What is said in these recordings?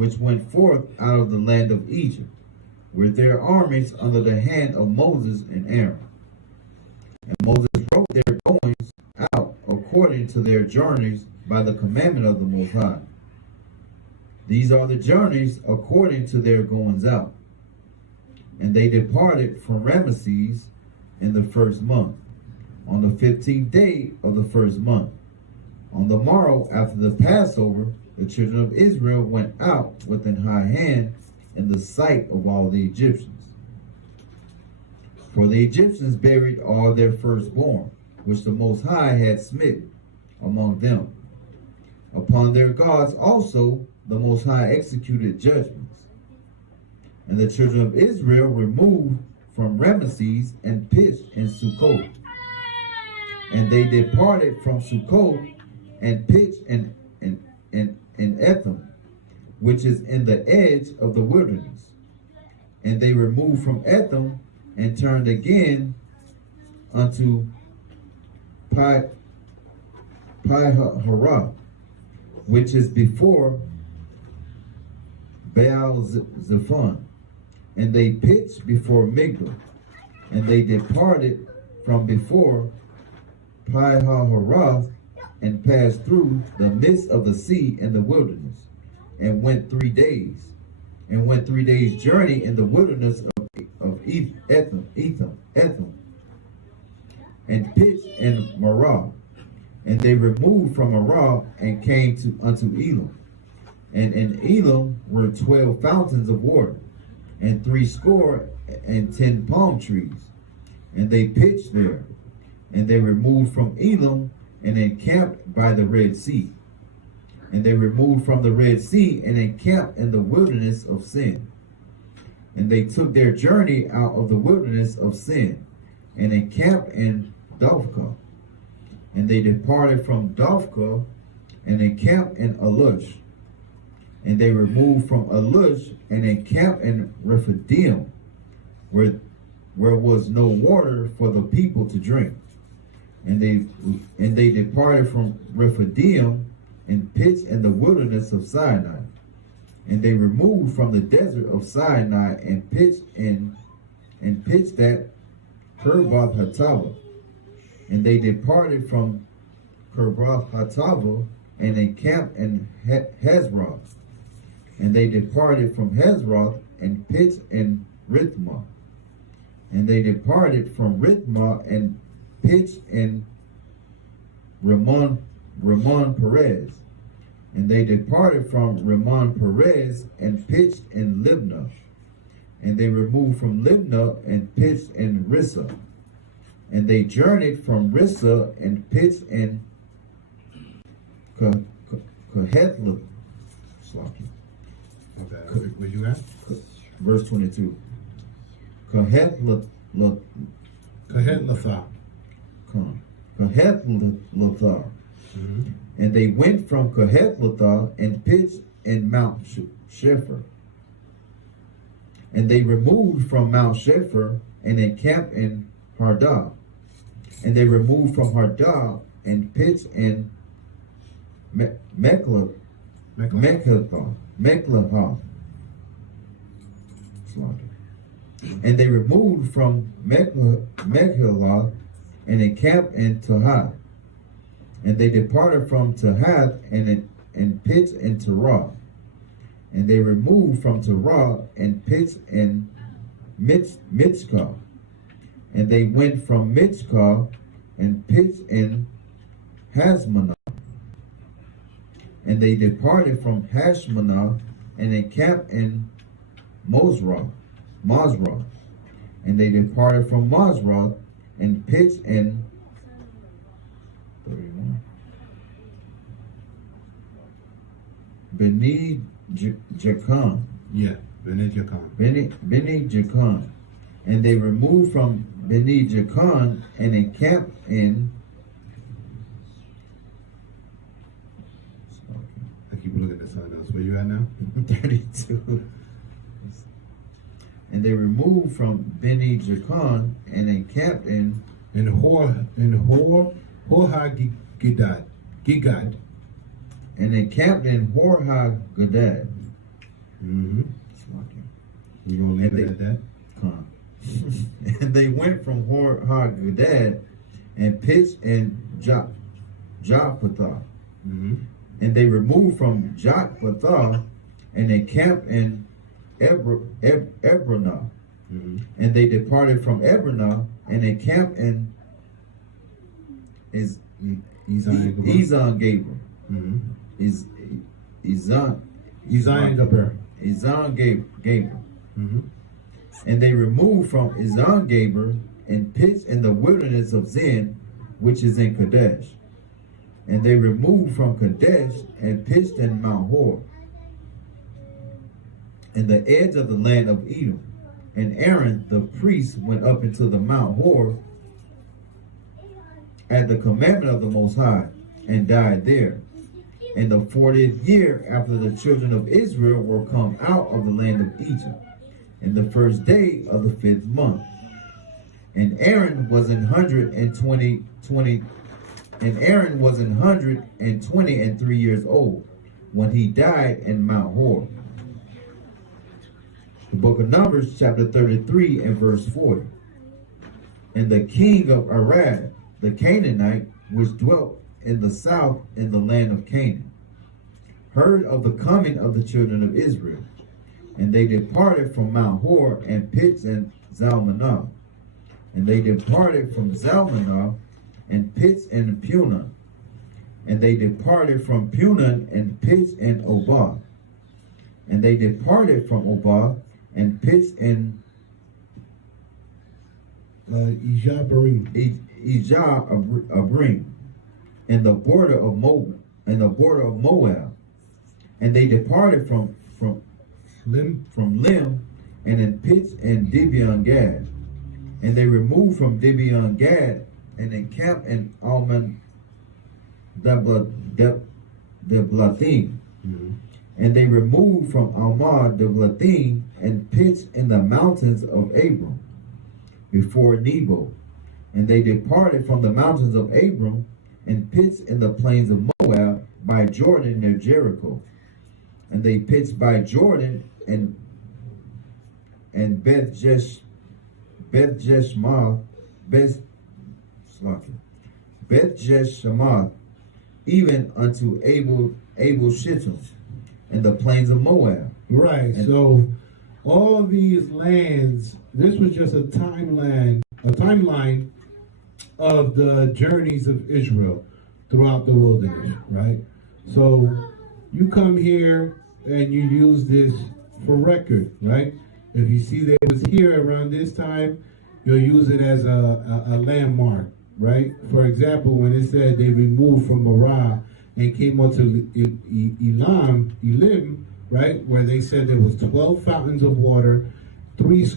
which went forth out of the land of Egypt, with their armies under the hand of Moses and Aaron. And Moses wrote their goings out according to their journeys by the commandment of the Most High. These are the journeys according to their goings out. And they departed from Ramesses in the first month, on the 15th day of the first month. On the morrow after the Passover, the children of Israel went out with an high hand in the sight of all the Egyptians. For the Egyptians buried all their firstborn, which the Most High had smitten among them. Upon their gods also the Most High executed judgments. And the children of Israel removed from Ramesses and pitched in Succoth. And they departed from Succoth and pitched in Etham, which is in the edge of the wilderness. And they removed from Etham and turned again unto Pi-hahiroth, which is before Baal-zephon. And they pitched before Migdol, and they departed from before Pi-hahiroth and passed through the midst of the sea in the wilderness, and went 3 days, journey in the wilderness of Etham, and pitched in Marah. And they removed from Marah and came unto Elam. And in Elam were 12 fountains of water, and 70 palm trees. And they pitched there. And they removed from Elam and encamped by the Red Sea. And they removed from the Red Sea and encamped in the wilderness of Sin. And they took their journey out of the wilderness of Sin, and encamped in Dophkah. And they departed from Dophkah and encamped in Alush. And they removed from Alush and encamped in Rephidim, where was no water for the people to drink. And they departed from Rephidim and pitched in the wilderness of Sinai. And they removed from the desert of Sinai and pitched at Kerboth Hatava. And they departed from Kerboth Hatava and encamped in Hazroth. And they departed from Hazroth and pitched in Rithmah. And they departed from Rithmah and pitched in Ramon Perez. And they departed from Ramon Perez and pitched in Libnah. And they removed from Libnah and pitched in Rissa. And they journeyed from Rissa and pitched in Kahethlah. Okay, where you at? Verse 22. Kahethlah. And they went from Kahethlatha and pitched in Mount Shepher. And they removed from Mount Shepher and encamped in Hardah. And they removed from Hardah and pitched in Mechlath. And they removed from Mechlath and encamped in Tahath. And they departed from Tahath and pitched in Torah. And they removed from Torah and pitched in Mitzkah. And they went from Mitzkah and pitched in Hasmonah. And they departed from Hashmonah and encamped in Mosra. And they departed from Mosra and pitched in 31. Beni Jakan. Yeah, Beni Jakan. Beni Jakan. And they removed from Beni Jakan and encamped in. I keep looking at something else. Where you at now? 32. And they removed from Beni Jakan and encamped in Gigad. And encamped in Hor-Hagadad. Mm-hmm. We're going to leave it at that? And they went from Har-Gadad and pitched in Jotbathah. Mm-hmm. And they removed from Jotbathah and encamped in Ebronah. Mm-hmm. And they departed from Ebronah and encamped in Ezon-Gaber. Mm-hmm. Ezon-Gaber. Mm-hmm. And they removed from Ezon-Gaber and pitched in the wilderness of Zin, which is in Kadesh. And they removed from Kadesh and pitched in Mount Hor, in the edge of the land of Edom. And Aaron the priest went up into the Mount Hor at the commandment of the Most High, and died there. In the 40th year after the children of Israel were come out of the land of Egypt, in the first day of the 5th month. And Aaron was 123 years old when he died in Mount Hor. The book of Numbers, chapter 33 and verse 40. And the king of Arad, the Canaanite, which dwelt in the south in the land of Canaan, heard of the coming of the children of Israel. And they departed from Mount Hor and pitched in Zalmanah. And they departed from Zalmanah and pitched in Punon. And they departed from Punon and pitched in Obah. And they departed from Obah and pitched in Ijah-Abrim, in the border of Moab. And they departed from Lim and then pitched in Dibon-Gad. And they removed from Dibon-Gad and encamped in Almon Deblathim. Mm-hmm. And they removed from Almon Deblathim and pitched in the mountains of Abram before Nebo. And they departed from the mountains of Abram and pitched in the plains of Moab by Jordan near Jericho. And they pitched by Jordan and Beth-Jeshimoth, even unto Abel Shittim, in the plains of Moab. Right. And so all these lands, this was just a timeline of the journeys of Israel throughout the wilderness, right? So you come here and you use this for record, right? If you see that it was here around this time, you'll use it as a landmark, right? For example, when it said they removed from Marah and came onto Elim, right? Where they said there was 12 fountains of water, 70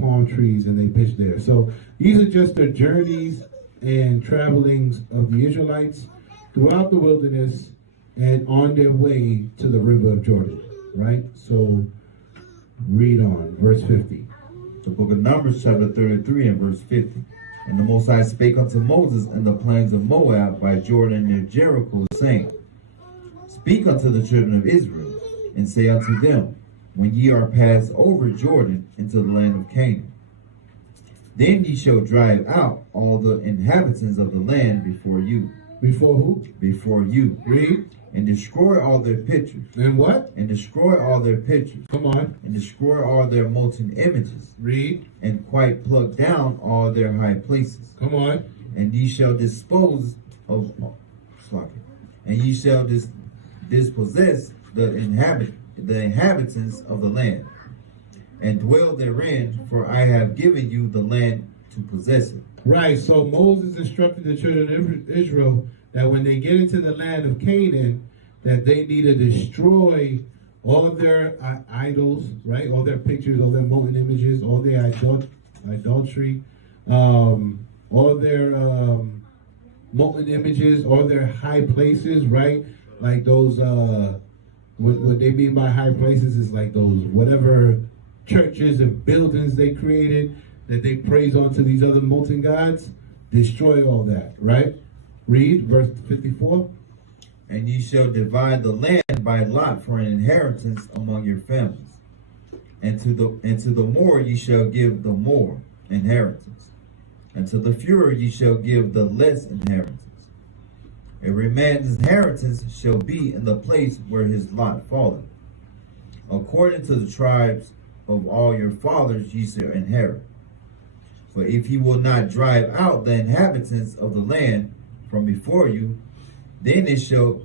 palm trees, and they pitched there. So these are just the journeys and travelings of the Israelites throughout the wilderness and on their way to the river of Jordan, right? So read on, verse 50. The book of Numbers, chapter 33 and verse 50. And the Most High spake unto Moses in the plains of Moab by Jordan near Jericho, saying, Speak unto the children of Israel, and say unto them, when ye are passed over Jordan into the land of Canaan, then ye shall drive out all the inhabitants of the land before you. Before who? Before you. Read. And destroy all their pictures. And what? And destroy all their pictures. Come on. And destroy all their molten images. Read. And quite pluck down all their high places. Come on. And ye shall dispose of, and ye shall dispossess the inhabitants of the land, and dwell therein, for I have given you the land to possess it. Right, so Moses instructed the children of Israel that when they get into the land of Canaan, that they need to destroy all of their idols, right? All their pictures, all their molten images, all their idolatry, all their molten images, all their high places, right? Like those, what they mean by high places is like those whatever churches and buildings they created that they praise onto these other molten gods. Destroy all that, right? Read verse 54. And ye shall divide the land by lot for an inheritance among your families. And to the more ye shall give the more inheritance, and to the fewer ye shall give the less inheritance. Every man's inheritance shall be in the place where his lot falleth. According to the tribes of all your fathers ye shall inherit. For if ye will not drive out the inhabitants of the land from before you, then it shall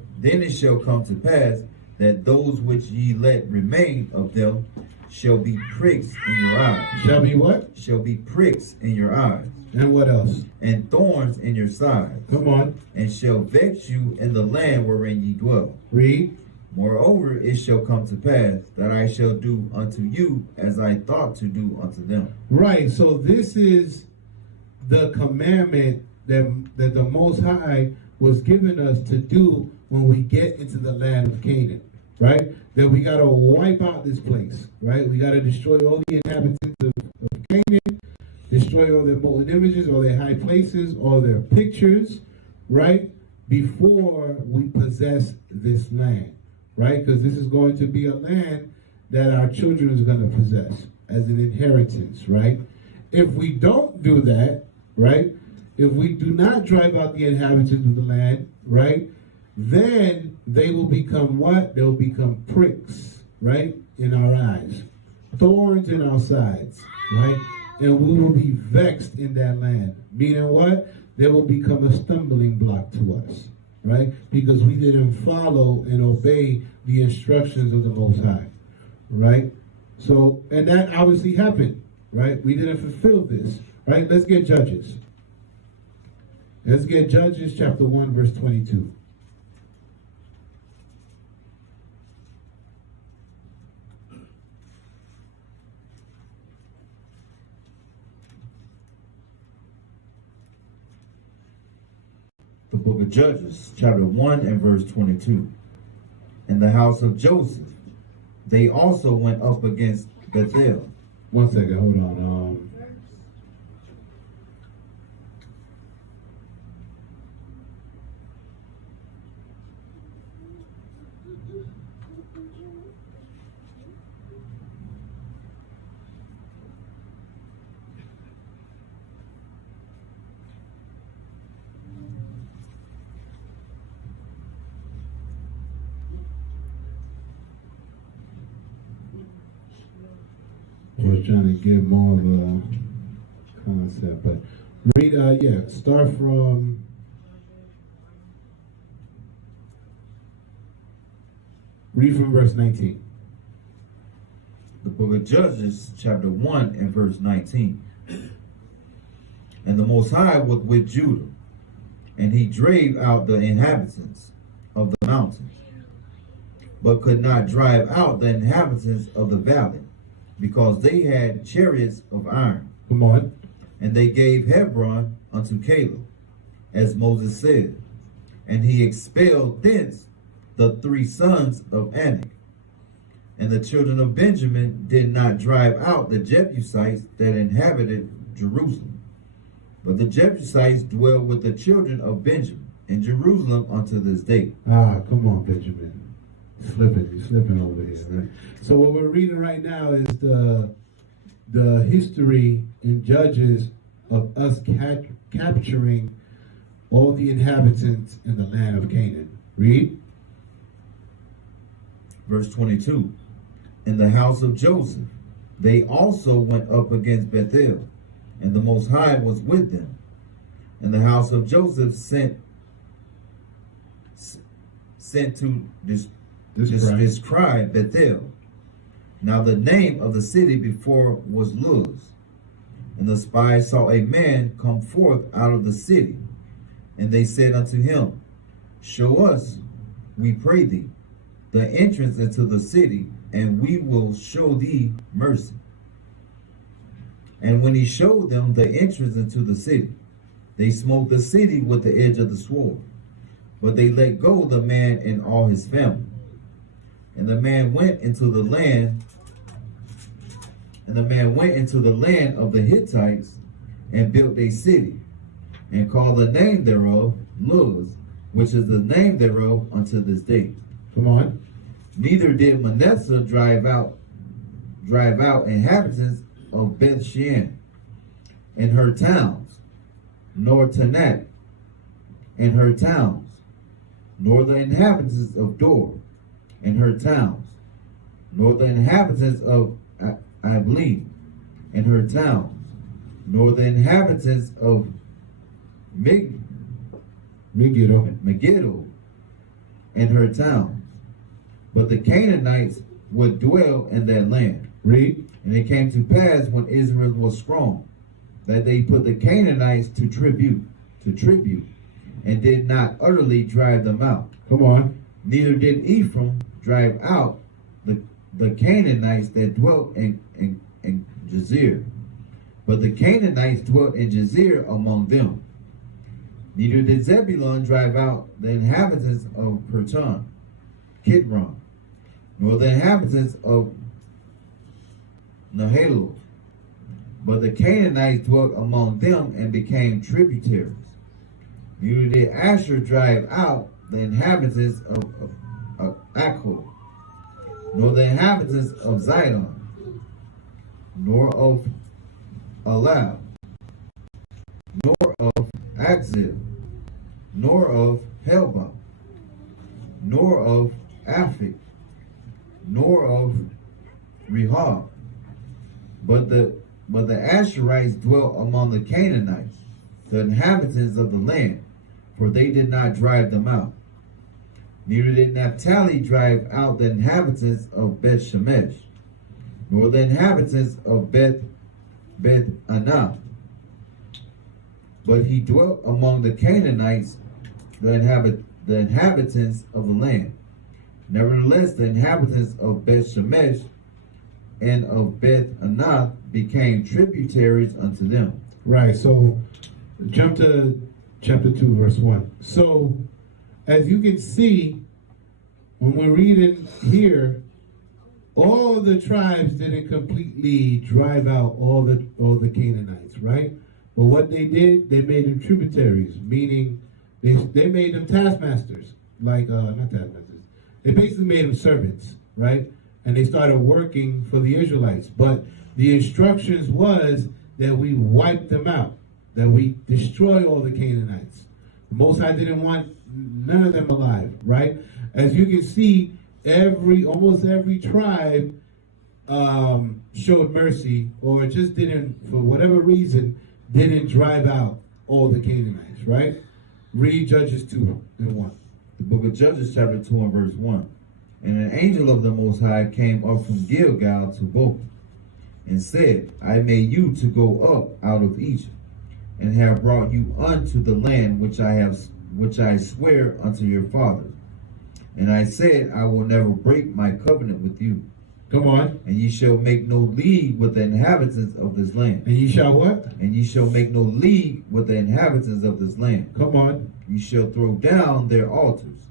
come to pass that those which ye let remain of them shall be pricks in your eyes. Shall be what? Shall be pricks in your eyes. And what else? And thorns in your sides. Come on. And shall vex you in the land wherein ye dwell. Read. Moreover, it shall come to pass that I shall do unto you as I thought to do unto them. Right. So this is the commandment that the Most High was giving us to do when we get into the land of Canaan. Right? That we got to wipe out this place. Right? We got to destroy all the inhabitants of Canaan, destroy all their molten images, all their high places, all their pictures. Right? Before we possess this land. Right? Because this is going to be a land that our children is going to possess as an inheritance. Right? If we don't do that, right? If we do not drive out the inhabitants of the land, right? Then they will become what? They'll become pricks, right? In our eyes. Thorns in our sides, right? And we will be vexed in that land. Meaning what? They will become a stumbling block to us, right? Because we didn't follow and obey the instructions of the Most High, right? So, and that obviously happened, right? We didn't fulfill this, right? Let's get Judges. Let's get Judges chapter 1, verse 22. The book of Judges, chapter 1 and verse 22. In the house of Joseph, they also went up against Bethel. 1 second, hold on. I was trying to give more of a concept, but read, start from verse 19. The book of Judges, chapter 1 and verse 19. And the Most High was with Judah, and he drave out the inhabitants of the mountains, but could not drive out the inhabitants of the valley, because they had chariots of iron. Come on. And they gave Hebron unto Caleb, as Moses said. And he expelled thence the 3 sons of Anak. And the children of Benjamin did not drive out the Jebusites that inhabited Jerusalem. But the Jebusites dwell with the children of Benjamin in Jerusalem unto this day. Come on, Benjamin. You're slipping over here, right? So what we're reading right now is the history in Judges of us capturing all the inhabitants in the land of Canaan. Read. Verse 22. In the house of Joseph, they also went up against Bethel, and the Most High was with them. And the house of Joseph sent to describe Bethel. Now the name of the city before was Luz. And the spies saw a man come forth out of the city. And they said unto him, Show us, we pray thee, the entrance into the city, and we will show thee mercy. And when he showed them the entrance into the city, they smote the city with the edge of the sword. But they let go the man and all his family. And the man went into the land, of the Hittites, and built a city, and called the name thereof Luz, which is the name thereof unto this day. Come on. Neither did Manasseh drive out inhabitants of Beth Shean and her towns, nor Tanakh and her towns, nor the inhabitants of Dor and her towns, nor the inhabitants of Iblim and her towns, nor the inhabitants of Megiddo and her towns. But the Canaanites would dwell in that land. Read. And it came to pass when Israel was strong, that they put the Canaanites to tribute, and did not utterly drive them out. Come on. Neither did Ephraim drive out the Canaanites that dwelt in Jazer. But the Canaanites dwelt in Jazer among them. Neither did Zebulun drive out the inhabitants of Kidron, nor the inhabitants of Nahalol. But the Canaanites dwelt among them and became tributaries. Neither did Asher drive out the inhabitants of Akko, nor the inhabitants of Zidon, nor of Alab, nor of Akzib, nor of Helba, nor of Aphik, nor of Rehob. But the Asherites dwelt among the Canaanites, the inhabitants of the land, for they did not drive them out. Neither did Naphtali drive out the inhabitants of Beth Shemesh, nor the inhabitants of Beth Anah. But he dwelt among the Canaanites, the inhabitants of the land. Nevertheless, the inhabitants of Beth Shemesh and of Beth Anah became tributaries unto them. Right. So jump to chapter 2, verse 1. So as you can see, when we're reading here, all the tribes didn't completely drive out all the Canaanites, right? But what they did, they made them tributaries, meaning they made them taskmasters, like not taskmasters. They basically made them servants, right? And they started working for the Israelites. But the instructions was that we wipe them out, that we destroy all the Canaanites. The Most High didn't want none of them alive, right? As you can see, almost every tribe showed mercy, or just didn't, for whatever reason, didn't drive out all the Canaanites, right? Read Judges 2 and 1. The book of Judges, chapter 2 and verse 1. And an angel of the Most High came up from Gilgal to Bochum, and said, I made you to go up out of Egypt, and have brought you unto the land which I swear unto your fathers. And I said, I will never break my covenant with you. Come on. And ye shall make no league with the inhabitants of this land. And ye shall what? And ye shall make no league with the inhabitants of this land. Come on. Ye shall throw down their altars.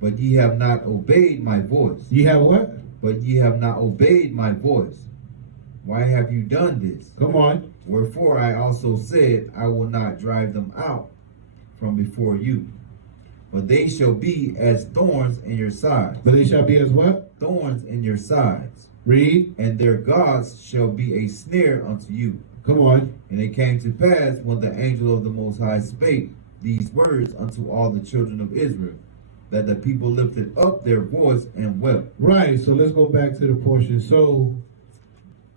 But ye have not obeyed my voice. Ye have what? But ye have not obeyed my voice. Why have you done this? Come on. Wherefore I also said, I will not drive them out from before you. But they shall be as thorns in your sides. But they shall be as what? Thorns in your sides. Read. And their gods shall be a snare unto you. Come on. And it came to pass, when the angel of the Most High spake these words unto all the children of Israel, that the people lifted up their voice and wept. Right. So let's go back to the portion. So,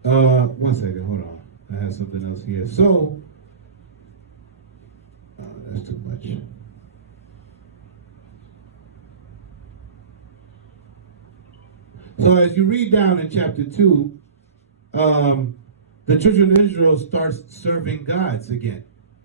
1 second. Hold on. I have something else here. So, that's too much. So as you read down in chapter 2, the children of Israel starts serving gods again,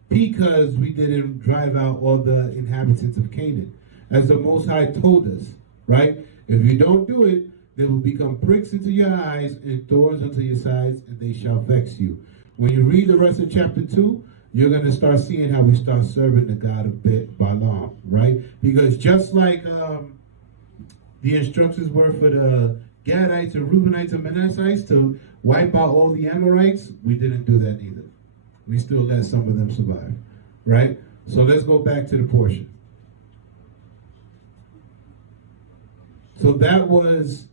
because we didn't drive out all the inhabitants of Canaan, as the Most High told us, right? If you don't do it, they will become pricks into your eyes and thorns unto your sides, and they shall vex you. When you read the rest of chapter 2, you're going to start seeing how we start serving the god of Balaam, right? Because just like the instructions were for the Gadites and Reubenites and Manassites to wipe out all the Amorites, we didn't do that either. We still let some of them survive, right? So let's go back to the portion. So that was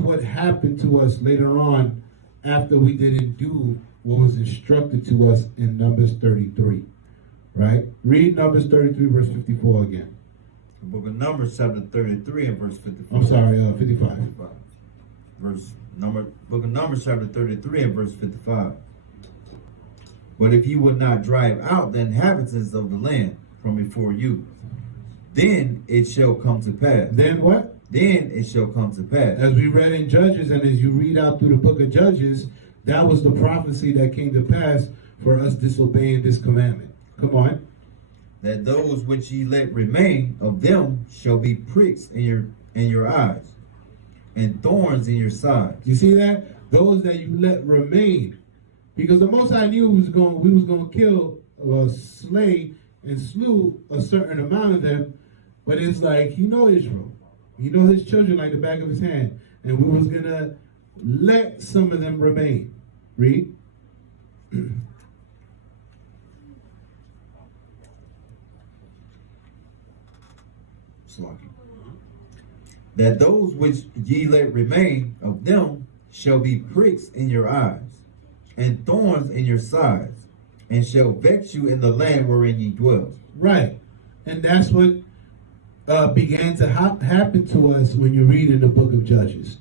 what happened to us later on after we didn't do what was instructed to us in Numbers 33. Right? Read Numbers 33 verse 54 again. The book of Numbers, chapter 33 and verse 54. I'm sorry, 55. Book of Numbers, chapter 33 and verse 55. But if you would not drive out the inhabitants of the land from before you, then it shall come to pass. Then what? Then it shall come to pass. As we read in Judges, and as you read out through the book of Judges, that was the prophecy that came to pass for us disobeying this commandment. Come on. That those which ye let remain of them shall be pricks in your eyes, and thorns in your sides. You see that? Those that you let remain. Because the Most High knew we was going to kill, slay, and slew a certain amount of them. But it's like, he know Israel. He know his children like the back of his hand. And we was going to let some of them remain. Read. That those which ye let remain of them shall be pricks in your eyes, and thorns in your sides, and shall vex you in the land wherein ye dwell. Right. And that's what began to happen to us when you read in the book of Judges.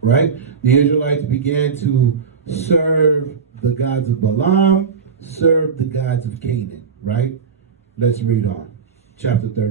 Right? The Israelites began to serve the gods of Balaam, serve the gods of Canaan. Right? Let's read on. Chapter 30.